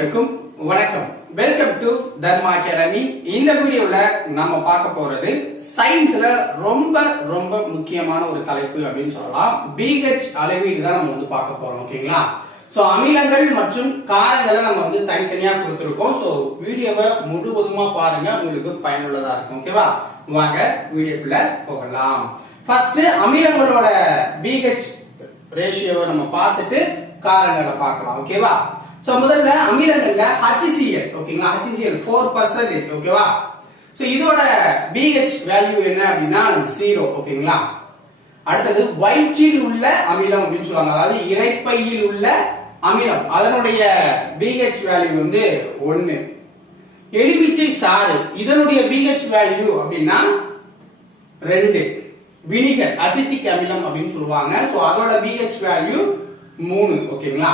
அனைவருக்கும் வணக்கம். Welcome to Dharma academy இந்த வீடியோல நம்ம பார்க்க போறது சயின்ஸ்ல ரொம்ப ரொம்ப முக்கியமான ஒரு தலைப்பு அப்படின்னு சொல்லலாம். பிஹெச் அளவீடு தான் நம்ம வந்து பார்க்க போறோம் ஓகேங்களா சோ அமிலங்கள் மற்றும் காரங்களை நம்ம வந்து தனித்தனியா கொடுத்துருக்கோம். சோ வீடியோவை முழுவதுமா பாருங்க. உங்களுக்கு பயனுள்ளதா இருக்கும் ஓகேவா வாங்க வீடியோக்குள்ள போகலாம். ஃபர்ஸ்ட் அமிலங்களோட பிஹெச் ரேஷியோவை நம்ம பார்த்துட்டு காரங்களை பார்க்கலாம் ஓகேவா சோ முதல்ல அமிலங்கள்ல HCl ஓகேங்களா HCl 4% ஓகேவா சோ இதோட pH வேல்யூ என்ன அப்படின்னா 0 ஓகேங்களா அடுத்தது வயிற்றில் உள்ள அமிலம் அப்படின்னு சொல்லுவாங்க. அதாவது இறைப்பையில் உள்ள அமிலம். அதனுடைய பிஹெச் வேல்யூ வந்து ஒன்னு எலுமிச்சை சாறு இதனுடைய பிஹெச் வேல்யூ அப்படின்னா ரெண்டு. வினிகர் அசிட்டிக் அமிலம் அப்படின்னு சொல்லுவாங்க. சோ அதோட பிஹெச் வேல்யூ மூணு ஓகேங்களா?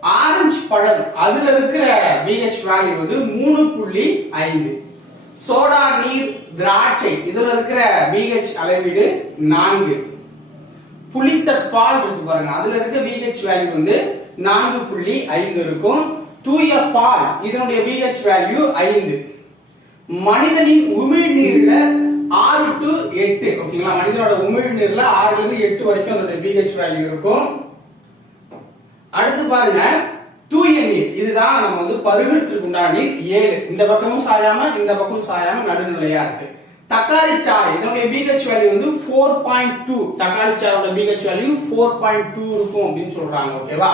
ஆரஞ்சு பழம் அதுல இருக்கிற பிஹெச் வேல்யூ வந்து மூணு புள்ளி ஐந்து. சோடா நீர் திராட்சை இதுல இருக்கிற பிஹெச் அளவீடு நான்கு. புளித்த பால் இருக்கு பாருங்க அதுல இருக்க பிஹெச் வேல்யூ வந்து நான்கு புள்ளி ஐந்து இருக்கும். தூய பால் இதனுடைய பிஹெச் வேல்யூ ஐந்து. மனிதனின் உமிழ் நீர்ல ஆறு டு எட்டு ஓகேங்களா? மனிதனோட உமிழ்நீர்ல ஆறுல இருந்து எட்டு வரைக்கும் அதோட பிஹெச் வேல்யூ இருக்கும். அடுத்து பாருங்க தூய நீர். இதுதான் நம்ம வந்து பருகிறதுக்கு உண்டான நீர். ஏழு. இந்த பக்கமும் சாயாம இந்த பக்கமும் சாயாம நடுநிலையா இருக்கு. தக்காளி சாறு. இதனுடைய பிஹெச் வேல்யூ வந்து ஃபோர் பாயிண்ட் டூ தக்காளி சாரோட pH value four point two இருக்கும் அப்படின்னு சொல்றாங்க ஓகேவா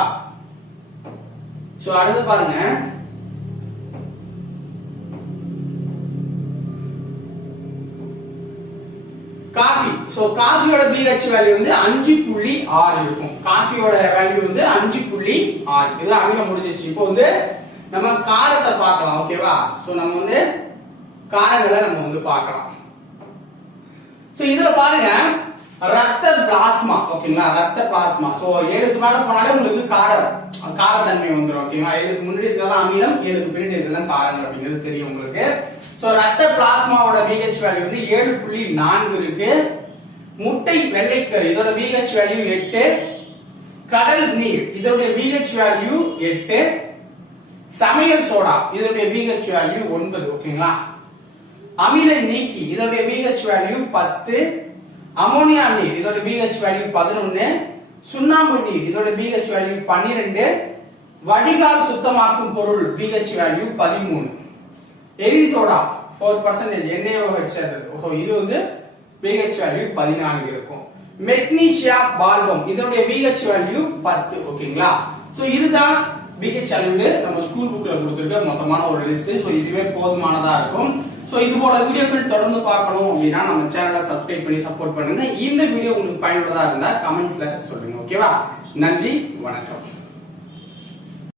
சோ அடுத்து பாருங்க ஸோ சோ காஃபியோட பிஹெச் வேல்யூ வந்து அஞ்சு புள்ளி ஆறு இருக்கும். காஃபியோட வேல்யூ வந்து அஞ்சு புள்ளி ஆறு. இது அமிலம் முடிஞ்சிச்சு இப்போ வந்து நம்ம காரத்தை பார்க்கலாம் ஓகேவா சோ நம்ம வந்து காரங்களை நம்ம வந்து பார்க்கலாம். சோ இதுல பாருங்க ரத்த பிளாஸ்மா ஓகேங்களா ரத்த பிளாஸ்மா சோ ஏழுக்கு மேல போனாலே உங்களுக்கு காரம் காரத்தன்மை வந்துடும் ஓகேங்களா ஏழுக்கு முன்னாடி இருக்கிறதெல்லாம் அமிலம் ஏழுக்கு பின்னாடி இருக்கிறதெல்லாம் காரம் அப்படிங்கிறது தெரியும் உங்களுக்கு. சோ ரத்த பிளாஸ்மாவோட பிஹெச் வேல்யூ வந்து ஏழு புள்ளி நான்கு இருக்கு. முட்டை வெள்ளைக்கரு இதோட பிஹெச் வேல்யூ எட்டு கடல் நீர் இதோடைய பிஹெச் வேல்யூ எட்டு சமையல் சோடா இதனுடைய பிஹெச் வேல்யூ ஒன்பது ஓகேங்களா? அமில நீக்கி இதோடைய பிஹெச் வேல்யூ பத்து அமோனியா நீர் இதோட பிஹெச் வேல்யூ பதினொன்னு சுண்ணாம்பு நீர் இதோட பிஹெச் வேல்யூ பன்னிரெண்டு வடிகால் சுத்தமாக்கும் பொருள் பிஹெச் வேல்யூ பதிமூணு. எரி சோடா ஃபோர் பர்சன்டேஜ் என்ஏஓஹெச் சேர்ந்தது. ஓ இது வந்து பிஹெச் வேல்யூ பதினான்கு இருக்கும். மெக்னீசியா பால்பம் இதனுடைய பிஹெச் வேல்யூ பத்து ஓகேங்களா? சோ இதுதான் பிஹெச் அளவீடு நம்ம ஸ்கூல் புக்ல கொடுத்துருக்க மொத்தமான ஒரு லிஸ்ட் சோ இதுவே போதுமானதா இருக்கும். சோ இது போல வீடியோக்கள் தொடர்ந்து பார்க்கணும் அப்படின்னா நம்ம சேனலை சப்ஸ்கிரைப் பண்ணி சப்போர்ட் பண்ணுங்க. இந்த வீடியோ உங்களுக்கு பயனுள்ளதா இருந்தா கமெண்ட்ஸ்ல சொல்லுங்க ஓகேவா? நன்றி வணக்கம்.